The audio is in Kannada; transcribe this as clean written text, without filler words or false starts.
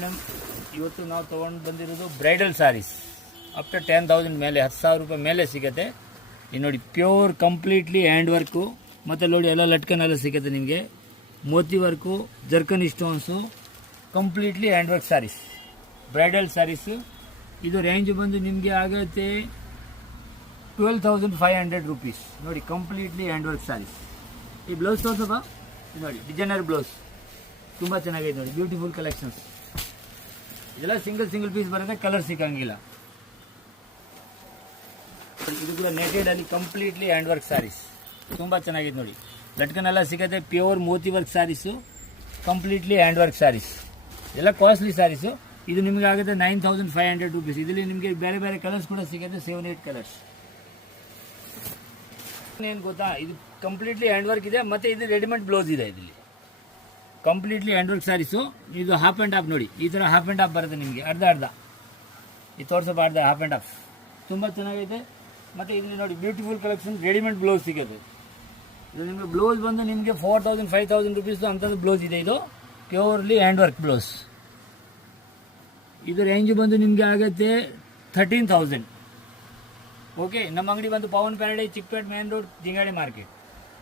ಮೇಡಮ್ ಇವತ್ತು ನಾವು ತೊಗೊಂಡು ಬಂದಿರೋದು ಬ್ರೈಡಲ್ ಸ್ಯಾರೀಸ್ ಅಪ್ ಟು 10,000 ಮೇಲೆ 10,000 ರೂಪಾಯಿ ಮೇಲೆ ಸಿಗುತ್ತೆ. ಇದು ನೋಡಿ ಪ್ಯೂರ್ ಕಂಪ್ಲೀಟ್ಲಿ ಹ್ಯಾಂಡ್ ವರ್ಕು ಮತ್ತು ನೋಡಿ ಎಲ್ಲ ಲಟ್ಕನೆಲ್ಲ ಸಿಗುತ್ತೆ ನಿಮಗೆ. Moti work, zircon stones, completely hand work sarees, bridal sarees. ಇದು ರೇಂಜ್ ಬಂದು ನಿಮಗೆ ಆಗುತ್ತೆ 12,500 ರೂಪೀಸ್. ನೋಡಿ ಕಂಪ್ಲೀಟ್ಲಿ ಹ್ಯಾಂಡ್ ವರ್ಕ್ ಸ್ಯಾರೀಸ್. ಈ ಬ್ಲೌಸ್ ತೋರಿಸಪ್ಪ. ನೋಡಿ ಡಿಸೈನರ್ ಬ್ಲೌಸ್ ತುಂಬ ಚೆನ್ನಾಗಿದೆ ನೋಡಿ, ಬ್ಯೂಟಿಫುಲ್ ಕಲೆಕ್ಷನ್ಸ್. ಇದೆಲ್ಲ ಸಿಂಗಲ್ ಪೀಸ್ ಬರುತ್ತೆ, ಕಲರ್ ಸಿಕ್ಕಂಗಿಲ್ಲ. ಇದು ಕೂಡ ನೆಟೆಡ್ ಅಲ್ಲಿ ಕಂಪ್ಲೀಟ್ಲಿ ಹ್ಯಾಂಡ್ ವರ್ಕ್ ಸ್ಯಾರೀಸ್ ತುಂಬ ಚೆನ್ನಾಗಿದೆ ನೋಡಿ. ಲಟ್ಕನೆಲ್ಲ ಸಿಗುತ್ತೆ, ಪ್ಯೂರ್ ಮೋತಿ work saris, completely hand work saris. ಎಲ್ಲ ಕಾಸ್ಟ್ಲಿ ಸ್ಯಾರೀಸು. ಇದು ನಿಮಗೆ ಆಗುತ್ತೆ 9,500 ರೂಪೀಸ್. ಇದರಲ್ಲಿ ನಿಮಗೆ ಬೇರೆ ಬೇರೆ ಕಲರ್ಸ್ ಕೂಡ ಸಿಗುತ್ತೆ, 7-8 ಕಲರ್ಸ್. ಏನು ಗೊತ್ತಾ, ಇದು ಕಂಪ್ಲೀಟ್ಲಿ ಹ್ಯಾಂಡ್ ವರ್ಕ್ ಇದೆ ಮತ್ತು ಇದು ರೆಡಿಮೇಡ್ ಬ್ಲೌಸ್ ಇದೆ. ಇದರಲ್ಲಿ ಕಂಪ್ಲೀಟ್ಲಿ ಹ್ಯಾಂಡ್ ವರ್ಕ್ ಸ್ಯಾರೀಸು. ಇದು ಹಾಫ್ ಆ್ಯಂಡ್ ಹಾಫ್ ನೋಡಿ, ಈ ಥರ ಹಾಫ್ ಆ್ಯಂಡ್ ಹಾಫ್ ಬರುತ್ತೆ ನಿಮಗೆ, ಅರ್ಧ ಇದು ತೋರಿಸಪ್ಪ, ಹಾಫ್ ಆ್ಯಂಡ್ ಹಾಫ್ ತುಂಬ ಚೆನ್ನಾಗಿದೆ. ಮತ್ತು ಇದರಲ್ಲಿ ನೋಡಿ ಬ್ಯೂಟಿಫುಲ್ ಕಲೆಕ್ಷನ್, ರೆಡಿಮೇಡ್ ಬ್ಲೌಸ್ ಸಿಗುತ್ತೆ. ಇದು ನಿಮಗೆ ಬ್ಲೌಸ್ ಬಂದು ನಿಮಗೆ 4,000-5,000 ರೂಪೀಸು ಅಂಥದ್ದು ಬ್ಲೌಸ್ ಇದೆ. ಇದು ಪ್ಯೂರ್ಲಿ ಹ್ಯಾಂಡ್ ವರ್ಕ್ ಬ್ಲೌಸ್. ಇದು ರೇಂಜ್ ಬಂದು ನಿಮಗೆ ಆಗುತ್ತೆ 13,000. ಓಕೆ. ನಮ್ಮ ಅಂಗಡಿ ಬಂದು Pavan paradise, Chickpet main road, Jingadi market.